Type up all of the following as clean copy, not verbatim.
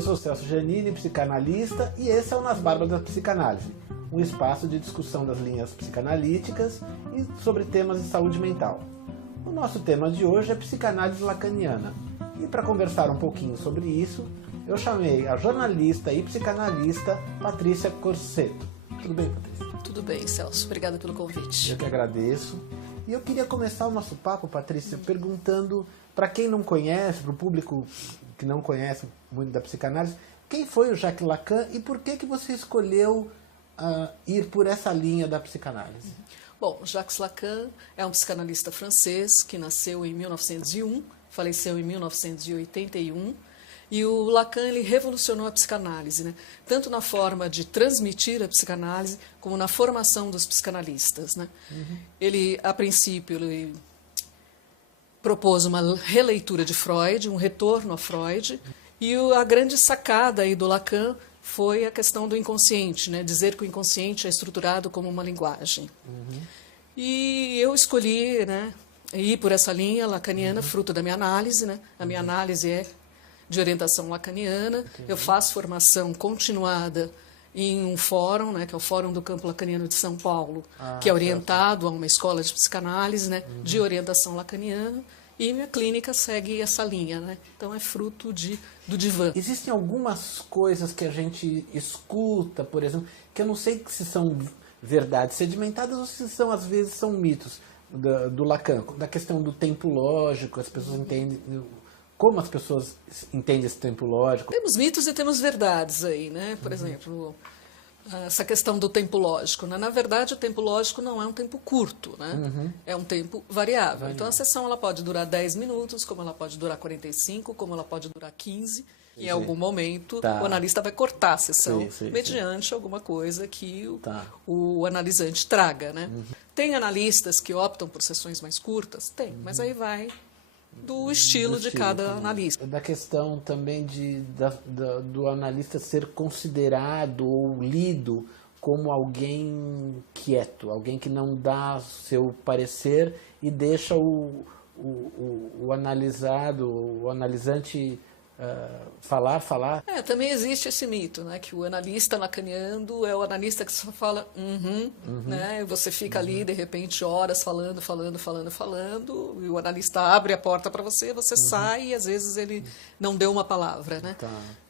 Eu sou Celso Giannini, psicanalista, e esse é o Nas Barbas da Psicanálise, um espaço de discussão das linhas psicanalíticas e sobre temas de saúde mental. O nosso tema de hoje é psicanálise lacaniana, e para conversar um pouquinho sobre isso, eu chamei a jornalista e psicanalista Patrícia Corsetto. Tudo bem, Patrícia? Tudo bem, Celso. Obrigada pelo convite. Eu que agradeço. E eu queria começar o nosso papo, Patrícia, perguntando, para quem não conhece, para o público que não conhece muito da psicanálise, quem foi o Jacques Lacan e por que você escolheu ir por essa linha da psicanálise? Bom, Jacques Lacan é um psicanalista francês que nasceu em 1901, faleceu em 1981. E o Lacan ele revolucionou a psicanálise, né? Tanto na forma de transmitir a psicanálise, como na formação dos psicanalistas, né? Ele, a princípio, ele propôs uma releitura de Freud, um retorno a Freud, e a grande sacada aí do Lacan foi a questão do inconsciente, né? Dizer que o inconsciente é estruturado como uma linguagem. E eu escolhi, né, ir por essa linha lacaniana, fruto da minha análise, né? A minha análise é de orientação lacaniana. Eu faço formação continuada em um fórum, né, que é o Fórum do Campo Lacaniano de São Paulo, que é orientado a uma escola de psicanálise, né, de orientação lacaniana, e minha clínica segue essa linha, né? Então é fruto do divã. Existem algumas coisas que a gente escuta, por exemplo, que eu não sei se são verdades sedimentadas ou se são, às vezes, são mitos do Lacan, da questão do tempo lógico, as pessoas entendem. Como as pessoas entendem esse tempo lógico? Temos mitos e temos verdades aí, né? Por exemplo, essa questão do tempo lógico, né? Na verdade, o tempo lógico não é um tempo curto, né? É um tempo variável. Então, a sessão ela pode durar 10 minutos, como ela pode durar 45, como ela pode durar 15. E em algum momento, o analista vai cortar a sessão mediante alguma coisa que o analisante traga, né? Tem analistas que optam por sessões mais curtas? Tem, mas aí vai do estilo de cada analista. Da questão também do analista ser considerado ou lido como alguém quieto, alguém que não dá seu parecer e deixa o analisado, o analisante falar. Também existe esse mito, né, que o analista lacaniano é o analista que só fala né, e você fica ali, de repente, horas falando, e o analista abre a porta para você, você sai e às vezes ele não deu uma palavra, né?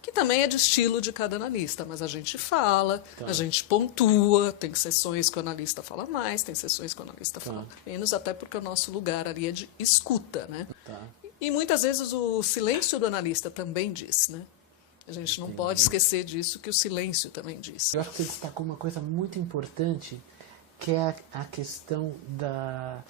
Que também é de estilo de cada analista, mas a gente fala, a gente pontua, tem sessões que o analista fala mais, tem sessões que o analista fala menos, até porque o nosso lugar ali é de escuta, né? E muitas vezes o silêncio do analista também diz, né? A gente não pode esquecer disso, que o silêncio também diz. Eu acho que você destacou uma coisa muito importante, que é a questão da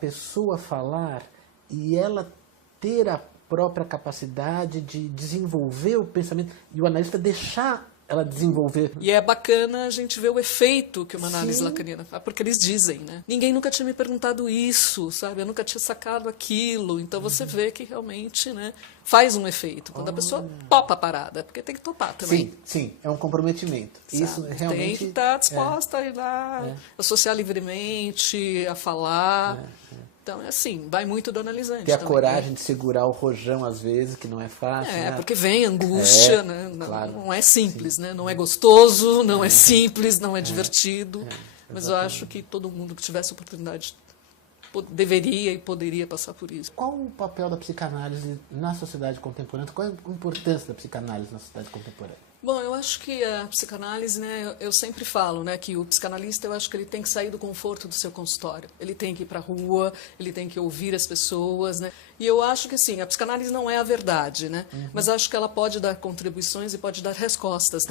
pessoa falar e ela ter a própria capacidade de desenvolver o pensamento e o analista deixar ela desenvolver. E é bacana a gente ver o efeito que uma análise lacaniana faz, porque eles dizem, né? Ninguém nunca tinha me perguntado isso, sabe? Eu nunca tinha sacado aquilo. Então você vê que realmente, né, faz um efeito. Quando a pessoa topa a parada, porque tem que topar também. Sim, é um comprometimento. Sabe? Isso realmente tem que estar disposta a ir lá, associar livremente, a falar. Então, é assim, vai muito do analisante. Ter a coragem de segurar o rojão, às vezes, que não é fácil. Né? Porque vem angústia, né? Não é simples, né? Não é gostoso, não é simples, não é divertido. Mas eu acho que todo mundo que tivesse oportunidade deveria e poderia passar por isso. Qual o papel da psicanálise na sociedade contemporânea? Qual é a importância da psicanálise na sociedade contemporânea? Bom, eu acho que a psicanálise, né, eu sempre falo, né, que o psicanalista, eu acho que ele tem que sair do conforto do seu consultório. Ele tem que ir para a rua, ele tem que ouvir as pessoas, né? E eu acho que, sim, a psicanálise não é a verdade, né? Mas acho que ela pode dar contribuições e pode dar respostas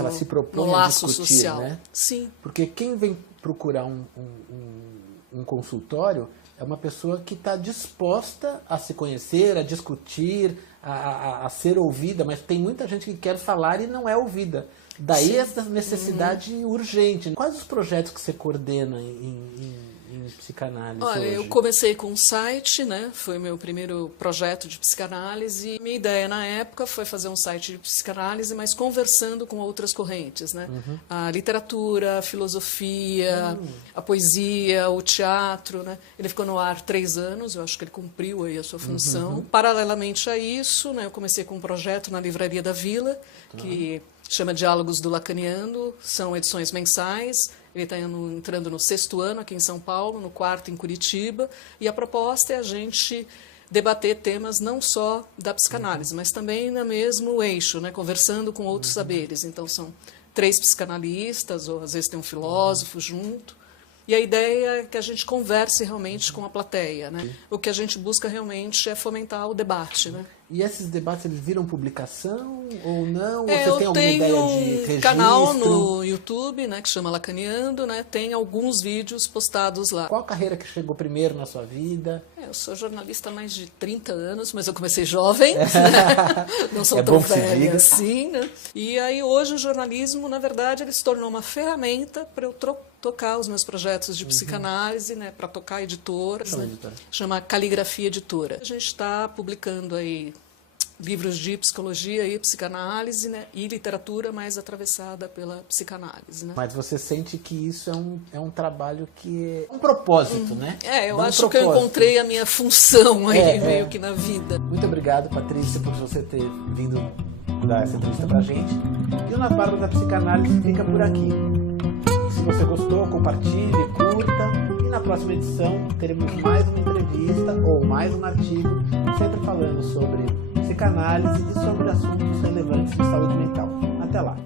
no laço social. Né? Sim. Porque quem vem procurar um consultório é uma pessoa que está disposta a se conhecer, a discutir, a ser ouvida, mas tem muita gente que quer falar e não é ouvida. Daí essa necessidade urgente. Quais os projetos que você coordena em de psicanálise Olha, hoje? eu comecei com um site, né? Foi o meu primeiro projeto de psicanálise. Minha ideia na época foi fazer um site de psicanálise, mas conversando com outras correntes, né? A literatura, a filosofia, a poesia, o teatro, né? Ele ficou no ar 3 anos, eu acho que ele cumpriu aí a sua função. Paralelamente a isso, né? Eu comecei com um projeto na Livraria da Vila, que chama Diálogos do Lacaniano, são edições mensais. Ele está entrando no 6º ano aqui em São Paulo, no 4º em Curitiba, e a proposta é a gente debater temas não só da psicanálise, mas também no mesmo eixo, né, conversando com outros saberes. Então são 3 psicanalistas, ou às vezes tem um filósofo junto, e a ideia é que a gente converse realmente com a plateia, né? O que a gente busca realmente é fomentar o debate, né? E esses debates, eles viram publicação ou não? Ou Eu você tem alguma ideia de tenho registro? um canal no YouTube, né, que chama Lacaniando, né? Tem alguns vídeos postados lá. Qual carreira que chegou primeiro na sua vida? Eu sou jornalista há mais de 30 anos, mas eu comecei jovem, né? Não sou É tão bom que se velha diga. assim, né? E aí hoje o jornalismo, na verdade, ele se tornou uma ferramenta para eu tocar os meus projetos de psicanálise, né? Para tocar editoras, Chama né? editora. Chama Caligrafia Editora. A gente está publicando aí livros de psicologia e psicanálise, né? E literatura mais atravessada pela psicanálise, né? Mas você sente que isso é um trabalho que é um propósito, né? Eu Dá um acho que eu propósito. encontrei a minha função aí, É. meio que na vida. Muito obrigado, Patrícia, por você ter vindo dar essa entrevista pra gente. E o Nas Barbas da Psicanálise fica por aqui. Se você gostou, compartilhe, curta. E na próxima edição teremos mais uma entrevista ou mais um artigo, sempre falando sobre psicanálise e sobre assuntos relevantes de saúde mental. Até lá!